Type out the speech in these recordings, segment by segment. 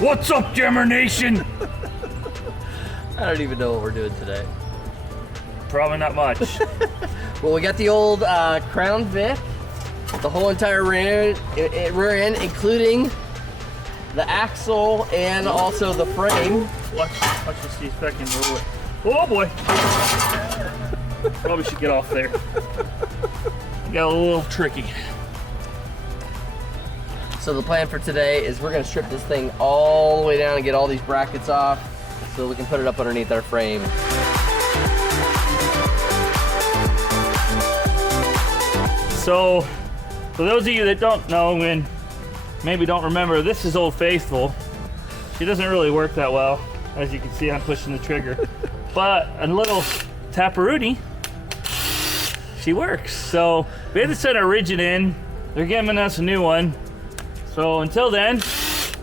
What's up, Jammer Nation? I don't even know what we're doing today. Probably not much. Well, we got the old Crown Vic, the whole entire rear end, including the axle and also the frame. Watch us see if I can roll it. Oh boy! Probably should get off there. Got a little tricky. So the plan for today is we're gonna strip this thing all the way down and get all these brackets off so we can put it up underneath our frame. So, for those of you that don't know and maybe don't remember, this is Old Faithful. She doesn't really work that well. As you can see, I'm pushing the trigger. But a little Taparoonie, she works. So we had to send our rigid in. They're giving us a new one. So until then,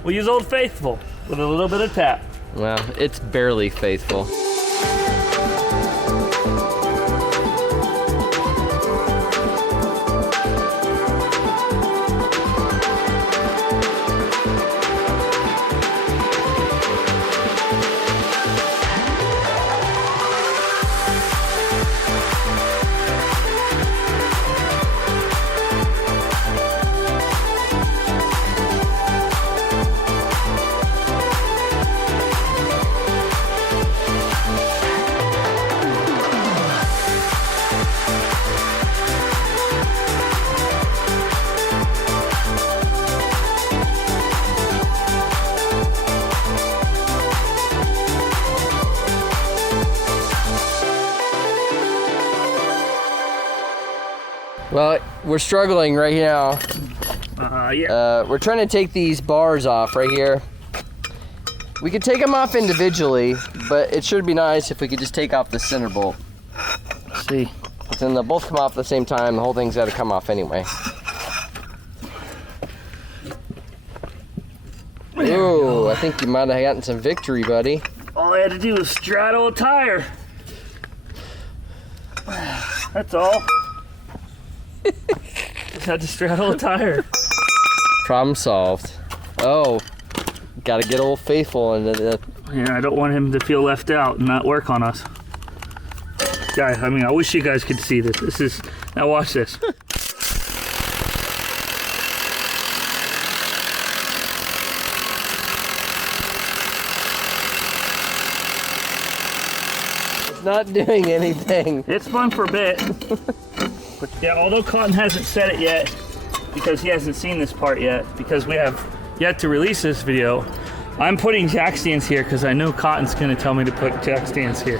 we'll use Old Faithful with a little bit of tap. Well, it's barely faithful. Well, we're struggling right now. Yeah. We're trying to take these bars off right here. We could take them off individually, but it should be nice if we could just take off the center bolt. Let's see. But then they'll both come off at the same time. The whole thing's got to come off anyway. Ooh, I think you might have gotten some victory, buddy. All I had to do was straddle a tire. That's all. Just had to straddle a tire. Problem solved. Oh, gotta get Old Faithful and Yeah, I don't want him to feel left out and not work on us. Guys, I mean, I wish you guys could see this. This is, now watch this. It's not doing anything. It's fun for a bit. But yeah, although Cotton hasn't said it yet, because he hasn't seen this part yet, because we have yet to release this video, I'm putting jack stands here because I know Cotton's gonna tell me to put jack stands here.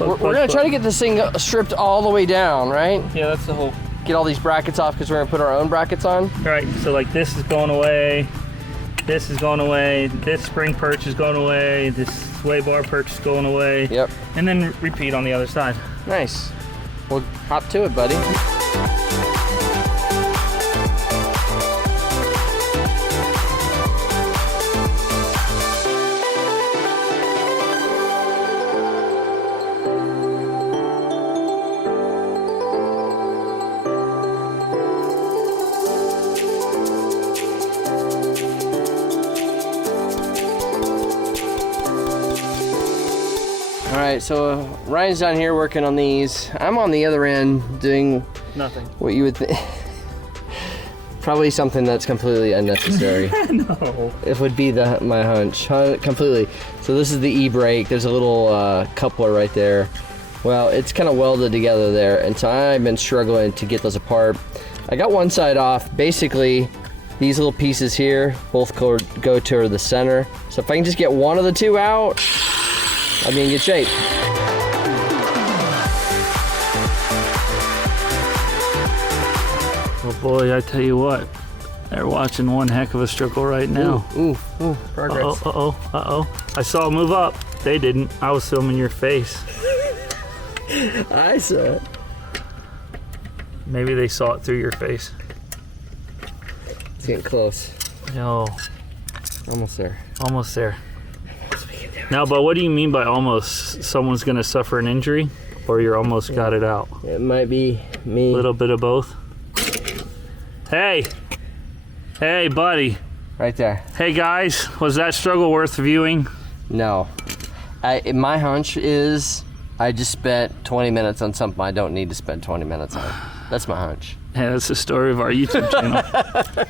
We're gonna try to get this thing stripped all the way down, right? Yeah, that's the whole. Get all these brackets off because we're gonna put our own brackets on. All right, so like this is going away, this is going away, this spring perch is going away, this sway bar perch is going away. Yep. And then repeat on the other side. Nice. Well, hop to it, buddy. Alright, so Ryan's down here working on these. I'm on the other end doing nothing. What you would think. Probably something that's completely unnecessary. No. It would be my hunch. Completely. So this is the e-brake. There's a little coupler right there. Well, it's kind of welded together there, and so I've been struggling to get those apart. I got one side off. Basically, these little pieces here both go to the center. So if I can just get one of the two out, I'll be in good shape. Oh boy, I tell you what, they're watching one heck of a struggle right now. Ooh, progress. Uh-oh. I saw it move up. They didn't. I was filming your face. I saw it. Maybe they saw it through your face. It's getting close. No. Almost there. Almost there. Yes, we can do it. Now, but what do you mean by almost? Someone's gonna suffer an injury, or you're almost got it out? It might be me. A little bit of both. Hey, hey, buddy. Right there. Hey guys, was that struggle worth viewing? No. My hunch is I just spent 20 minutes on something I don't need to spend 20 minutes on. That's my hunch. Yeah, that's the story of our YouTube channel.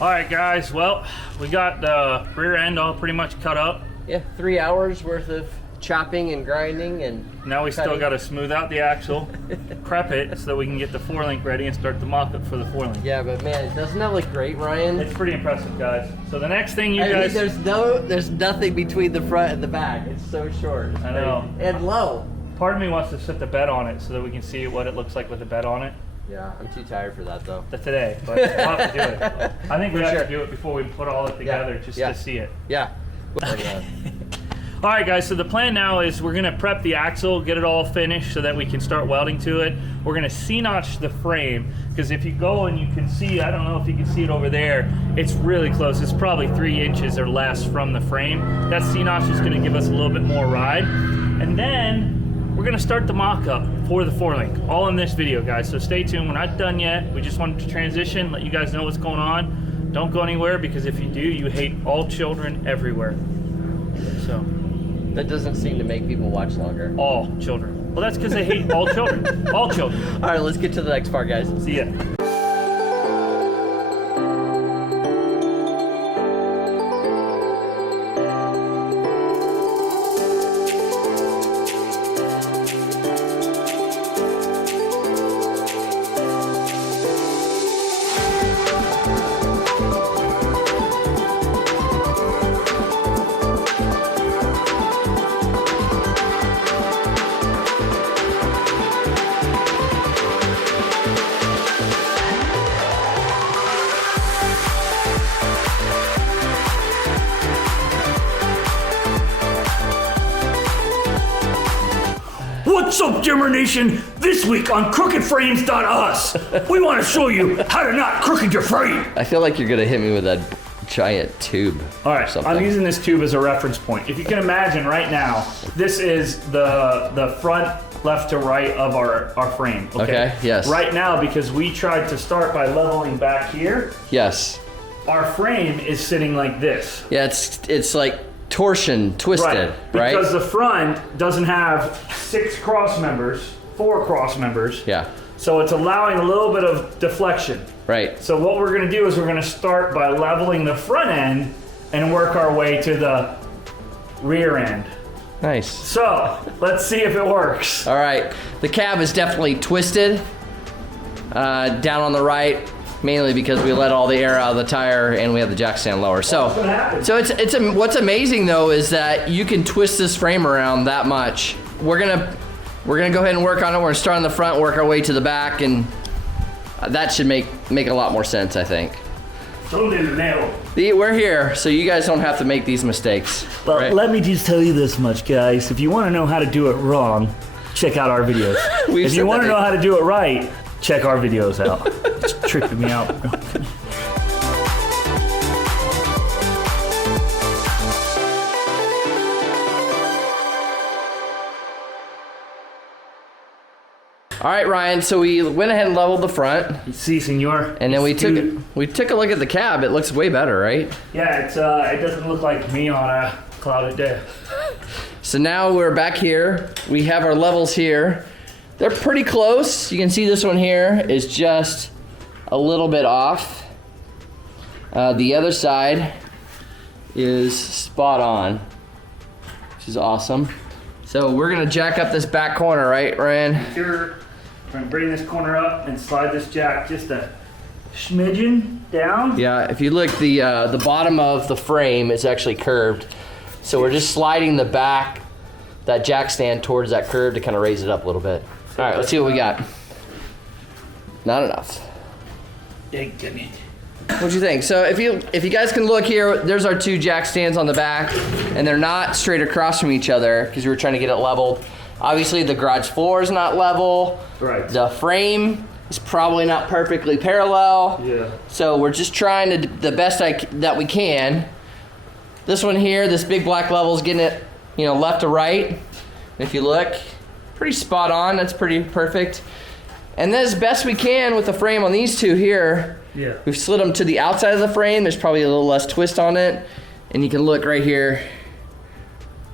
All right, guys. Well, we got the rear end all pretty much cut up. Yeah, 3 hours worth of chopping and grinding and now we still got to smooth out the axle, prep it so that we can get the 4-link ready and start the mock-up for the 4-link. Yeah, but man, doesn't that look great, Ryan? It's pretty impressive, guys. So the next thing you I guys... mean, there's nothing between the front and the back. It's so short. It's I know. And low. Part of me wants to set the bed on it so that we can see what it looks like with the bed on it. Yeah, I'm too tired for that though. Today, but we'll have to do it. I think we have to do it before we put all it together just to see it. Yeah. All right, guys, so the plan now is we're gonna prep the axle, get it all finished so that we can start welding to it. We're gonna C-notch the frame, because if you go and you can see, I don't know if you can see it over there, it's really close. It's probably 3 inches or less from the frame. That C-notch is gonna give us a little bit more ride. And then we're gonna start the mock-up for the 4-link, all in this video, guys. So stay tuned, we're not done yet. We just wanted to transition, let you guys know what's going on. Don't go anywhere, because if you do, you hate all children everywhere. So. That doesn't seem to make people watch longer. All children. Well, that's because they hate all children. All children. All right, let's get to the next part, guys. See ya. What's up, Jimmer Nation? This week on crookedframes.us, we want to show you how to not crooked your frame. I feel like you're gonna hit me with that giant tube. All right, I'm using this tube as a reference point. If you can imagine right now, this is the front left to right of our frame. Okay, yes. Right now, because we tried to start by leveling back here. Yes. Our frame is sitting like this. Yeah, it's like torsion, twisted, right? Because the front doesn't have 4 cross members. Yeah. So it's allowing a little bit of deflection. Right. So what we're gonna do is we're gonna start by leveling the front end and work our way to the rear end. Nice. So let's see if it works. All right, the cab is definitely twisted down on the right, mainly because we let all the air out of the tire and we have the jack stand lower. So what's amazing though is that you can twist this frame around that much. We're gonna go ahead and work on it. We're gonna start on the front, work our way to the back, and that should make a lot more sense, I think. We're here, so you guys don't have to make these mistakes. Well, right? let me just tell you this much, guys. If you want to know how to do it wrong, check out our videos. If you want to know how to do it right, check our videos out. It's tripping me out. All right, Ryan, so we went ahead and leveled the front. See, senor. And then we took a look at the cab. It looks way better, right? Yeah, it doesn't look like me on a clouded day. So now we're back here. We have our levels here. They're pretty close. You can see this one here is just a little bit off. The other side is spot on, which is awesome. So we're gonna jack up this back corner, right, Ryan? Here, we're gonna bring this corner up and slide this jack just a smidgen down. Yeah, if you look, the bottom of the frame is actually curved. So we're just sliding the back, that jack stand towards that curve to kind of raise it up a little bit. All right, let's see what we got. Not enough. What'd you think? So if you guys can look here, there's our two jack stands on the back, and they're not straight across from each other because we were trying to get it leveled. Obviously the garage floor is not level. Right. The frame is probably not perfectly parallel. Yeah. So we're just trying to the best that we can. This one here, this big black level is getting it, you know, left to right. If you look, pretty spot on. That's pretty perfect. And then as best we can with the frame on these two here. Yeah. We've slid them to the outside of the frame. There's probably a little less twist on it. And you can look right here.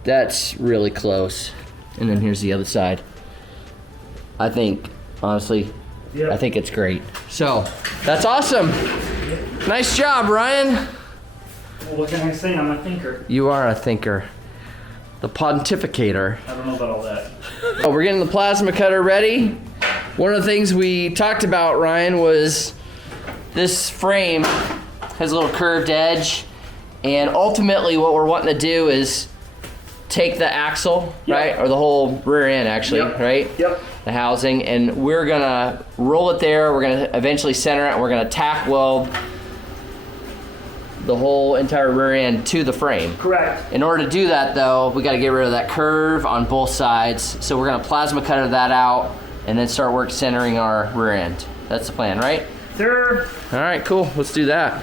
That's really close. And then here's the other side. I think, honestly, Yep. I think it's great. So, that's awesome. Nice job, Ryan. Well, what can I say? I'm a thinker. You are a thinker. The pontificator. I don't know about all that. Oh, we're getting the plasma cutter ready. One of the things we talked about, Ryan, was this frame has a little curved edge, and ultimately what we're wanting to do is take the axle, Yep. right, or the whole rear end actually, Yep. right? Yep. The housing, and we're gonna roll it there. We're gonna eventually center it, and we're gonna tack weld the whole entire rear end to the frame. Correct. In order to do that though, we gotta get rid of that curve on both sides. So we're gonna plasma cutter that out and then start work centering our rear end. That's the plan, right? Sir. All right, cool, let's do that.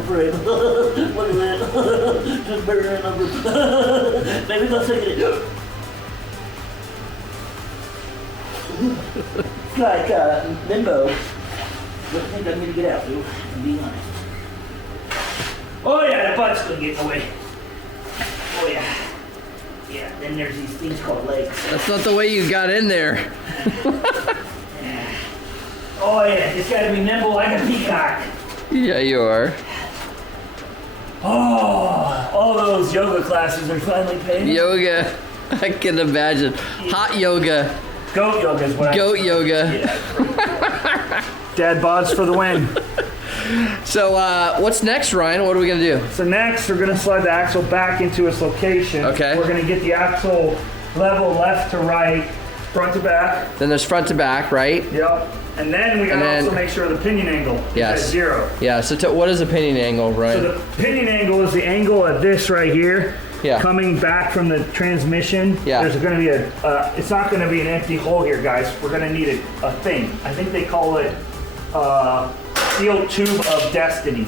Look at that. Just bigger than number. Maybe go take it. It's like limbo. What do you think I'm gonna get out, dude? I'm being honest. Oh yeah, the butt's gonna get in the way. Oh yeah. Yeah, then there's these things called legs. That's not the way you got in there. Oh yeah, just gotta be nimble like a peacock. Yeah, you are. Oh, all those yoga classes are finally paying. Yoga, I can imagine. Hot yoga, Goat yoga is what goat yoga. Yeah. Dad bods for the win. So what's next, Ryan? What are we gonna do? So next, we're gonna slide the axle back into its location. Okay. We're gonna get the axle level left to right, front to back. Then there's front to back, right? Yep. And then we gotta also make sure the pinion angle is at Yes. 0. Yeah, so what is a pinion angle, Ryan? So the pinion angle is the angle of this right here. Yeah. Coming back from the transmission. Yeah. There's gonna be it's not gonna be an empty hole here, guys. We're gonna need a thing. I think they call it steel tube of destiny.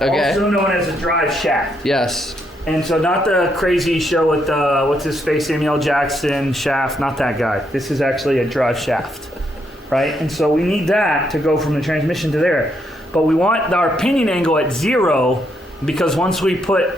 Okay. Also known as a drive shaft. Yes. And so not the crazy show with what's his face, Samuel Jackson shaft, not that guy. This is actually a drive shaft, right? And so we need that to go from the transmission to there. But we want our pinion angle at 0 because once we put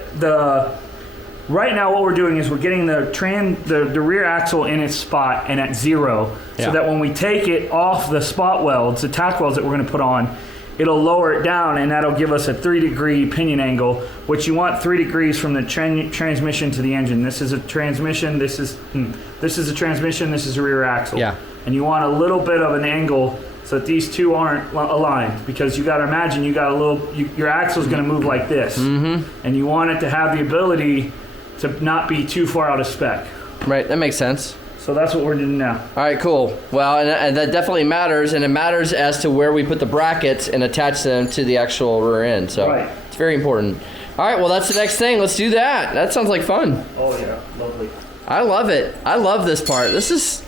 right now what we're doing is we're getting the rear axle in its spot and at 0 Yeah. so that when we take it off the spot welds, the tack welds that we're gonna put on, it'll lower it down and that'll give us a 3-degree pinion angle, which you want 3 degrees from the transmission to the engine. This is a transmission, this is a transmission, this is a rear axle. Yeah. And you want a little bit of an angle so that these two aren't aligned, because you gotta imagine your axle's gonna move like this. Mm-hmm. And you want it to have the ability to not be too far out of spec. Right, that makes sense. So that's what we're doing now. All right, cool. Well, and that definitely matters, and it matters as to where we put the brackets and attach them to the actual rear end. So Right. it's very important. All right, well, that's the next thing. Let's do that. That sounds like fun. Oh yeah, lovely. I love it. I love this part. This is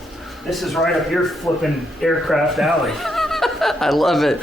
right up your flipping aircraft alley. I love it.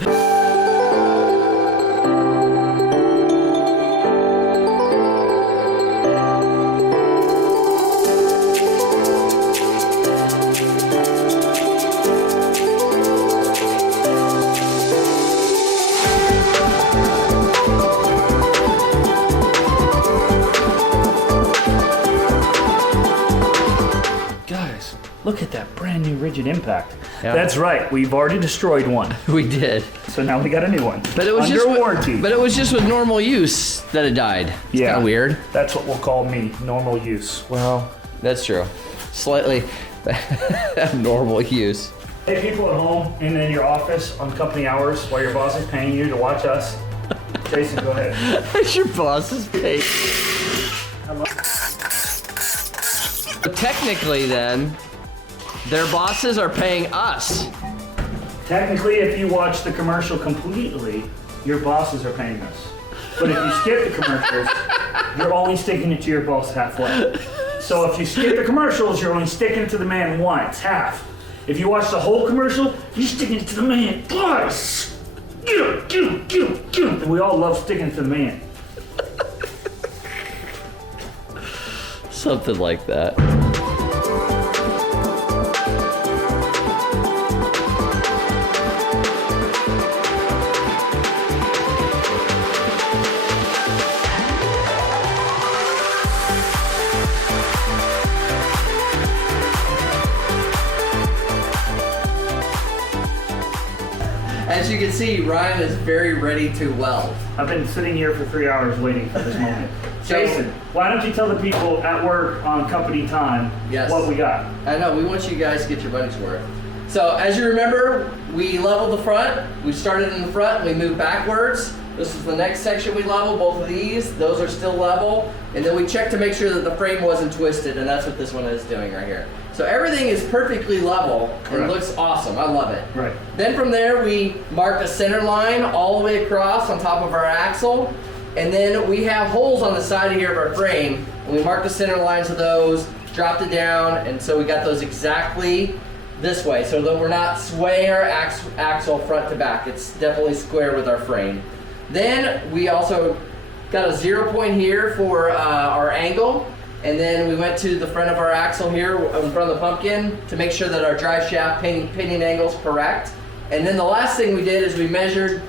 Guys, look at that brand new rigid impact. Yeah. That's right, we've already destroyed one. We did. So now we got a new one. But it was under just warranty. But it was just with normal use that it died. It's kind of weird. That's what we'll call me, normal use. Well, that's true. Slightly abnormal use. Hey, people at home and in your office on company hours while your boss is paying you to watch us. Jason, go ahead. Your boss's paid. Technically, then, their bosses are paying us. Technically, if you watch the commercial completely, your bosses are paying us. But if you skip the commercials, you're only sticking it to your boss halfway. So if you skip the commercials, you're only sticking it to the man once, half. If you watch the whole commercial, you're sticking it to the man twice. Get him, get him, get him, get him. And we all love sticking it to the man. Something like that. As you can see, Ryan is very ready to weld. I've been sitting here for 3 hours waiting for this moment. So- Jason, why don't you tell the people at work on company time Yes. what we got? I know, we want you guys to get your money's worth. So as you remember, we leveled the front. We started in the front and we moved backwards. This is the next section we leveled, both of these. Those are still level. And then we checked to make sure that the frame wasn't twisted, and that's what this one is doing right here. So everything is perfectly level and Correct. looks awesome. I love it. Right. Then from there, we marked a center line all the way across on top of our axle. And then we have holes on the side here of our frame. And we marked the center lines of those, dropped it down, and so we got those exactly this way, so that we're not swaying our axle front to back. It's definitely square with our frame. Then we also got a 0 point here for our angle. And then we went to the front of our axle here in front of the pumpkin to make sure that our drive shaft pinion angle is correct. And then the last thing we did is we measured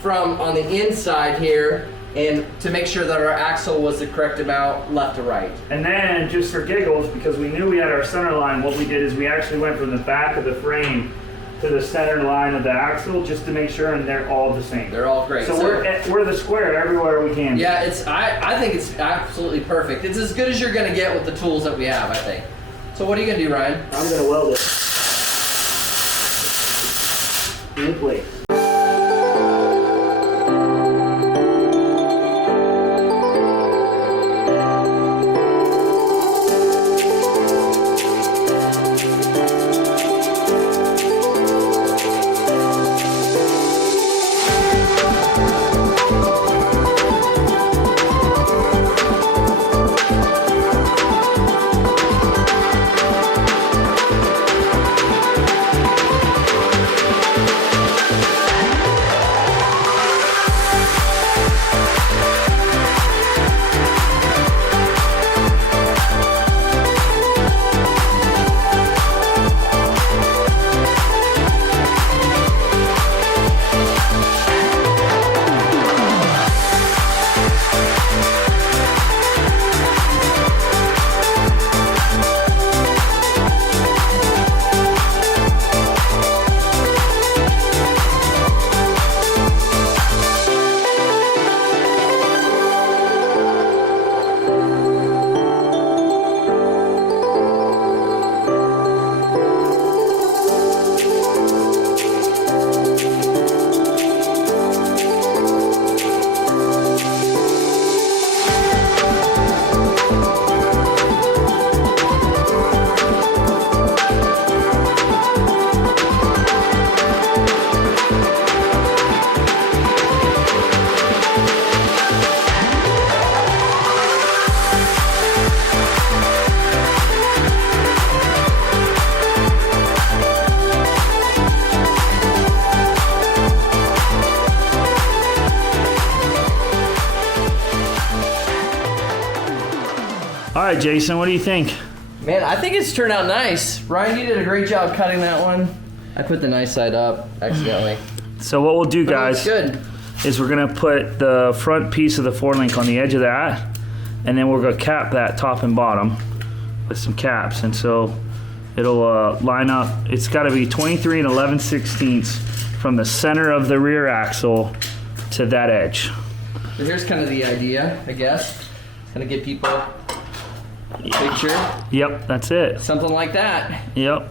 from on the inside here and to make sure that our axle was the correct amount left to right. And then, just for giggles, because we knew we had our center line, what we did is we actually went from the back of the frame to the center line of the axle just to make sure, and they're all the same. They're all great. So we're the square everywhere we can. Yeah, I think it's absolutely perfect. It's as good as you're gonna get with the tools that we have, I think. So what are you gonna do, Ryan? I'm gonna weld it in place. right, Jason, what do you think? Man, I think it's turned out nice. Ryan, you did a great job cutting that one. I put the nice side up accidentally. So what we'll do, guys, good. is we're gonna put the front piece of the four-link on the edge of that, and then we're gonna cap that top and bottom with some caps, and so it'll line up. It's got to be 23 and 11/16 from the center of the rear axle to that edge. So here's kind of the idea, I guess. Kind of get people a picture. Yep, that's it. Something like that. Yep.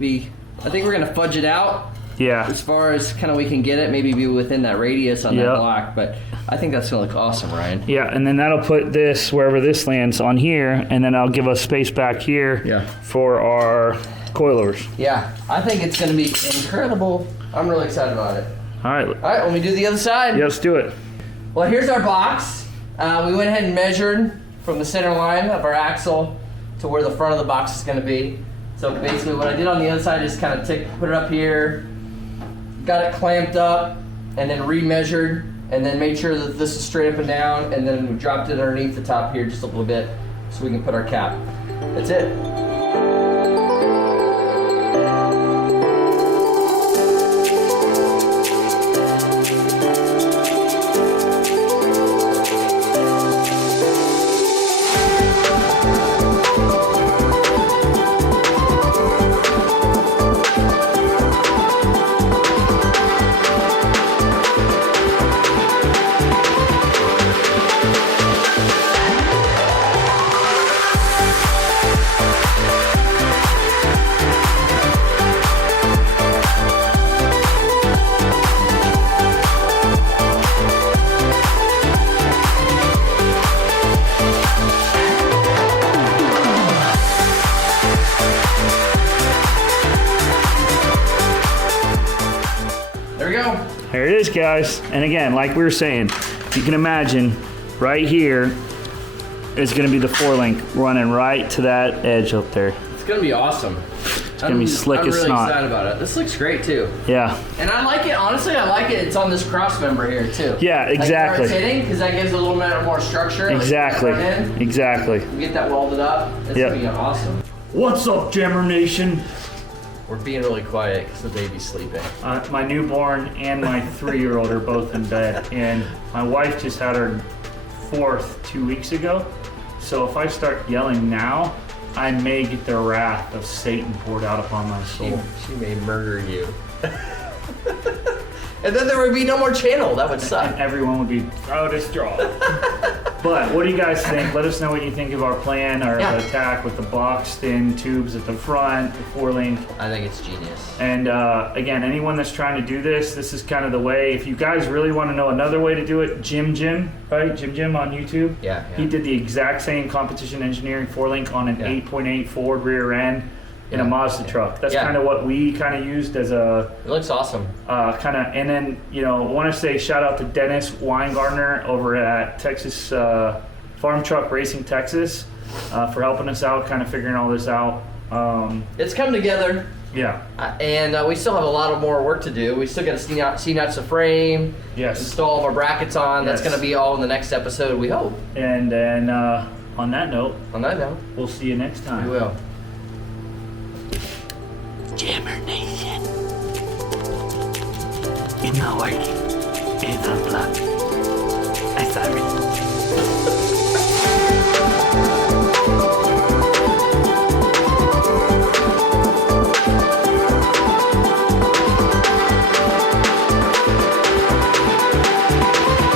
I think we're gonna fudge it out Yeah. as far as kind of we can get it. Maybe be within that radius on that Yep. block, but I think that's gonna look awesome, Ryan. Yeah, and then that'll put this wherever this lands on here, and then I'll give us space back here Yeah. for our coilers. Yeah, I think it's gonna be incredible. I'm really excited about it. All right. All right, let me do the other side. Yeah, let's do it. Well, here's our box. We went ahead and measured from the center line of our axle to where the front of the box is going to be. So basically what I did on the other side is kind of put it up here, got it clamped up, and then remeasured, and then made sure that this is straight up and down, and then we dropped it underneath the top here just a little bit so we can put our cap. That's it. There it is, guys. And again, like we were saying, you can imagine right here is going to be the four-link running right to that edge up there. It's going to be awesome. It's gonna be slick as snot. I'm really excited about it. This looks great too. Yeah. And I like it, honestly, I like it. It's on this cross member here too. Yeah, exactly. Like where it's hitting, because that gives it a little bit more structure. Exactly. Like front end. Exactly. You get that welded up. It's Yep. going to be awesome. What's up, Jammer Nation? We're being really quiet because the baby's sleeping. My newborn and my 3-year-old are both in bed, and my wife just had her 4th 2 weeks ago. So if I start yelling now, I may get the wrath of Satan poured out upon my soul. She may murder you. And then there would be no more channel. That would suck. And everyone would be proud as straw. But what do you guys think? Let us know what you think of our plan, our attack with the boxed in tubes at the front, the 4-link. I think it's genius. And again, anyone that's trying to do this is kind of the way. If you guys really want to know another way to do it, Jim, right? Jim on YouTube. Yeah. He did the exact same competition engineering 4-link on an 8.8 Ford rear end in a Mazda truck. That's kind of what we kind of used as a... It looks awesome. And then, I want to say shout out to Dennis Weingartner over at Texas Farm Truck Racing Texas for helping us out, kind of figuring all this out. It's come together. Yeah. And we still have a lot of more work to do. We still got to C-notch the frame. Yes. Install all of our brackets on. That's going to be all in the next episode, we hope. And then on that note, we'll see you next time. We will. Jammer Nation. It's not working. It's unplugged. I'm sorry.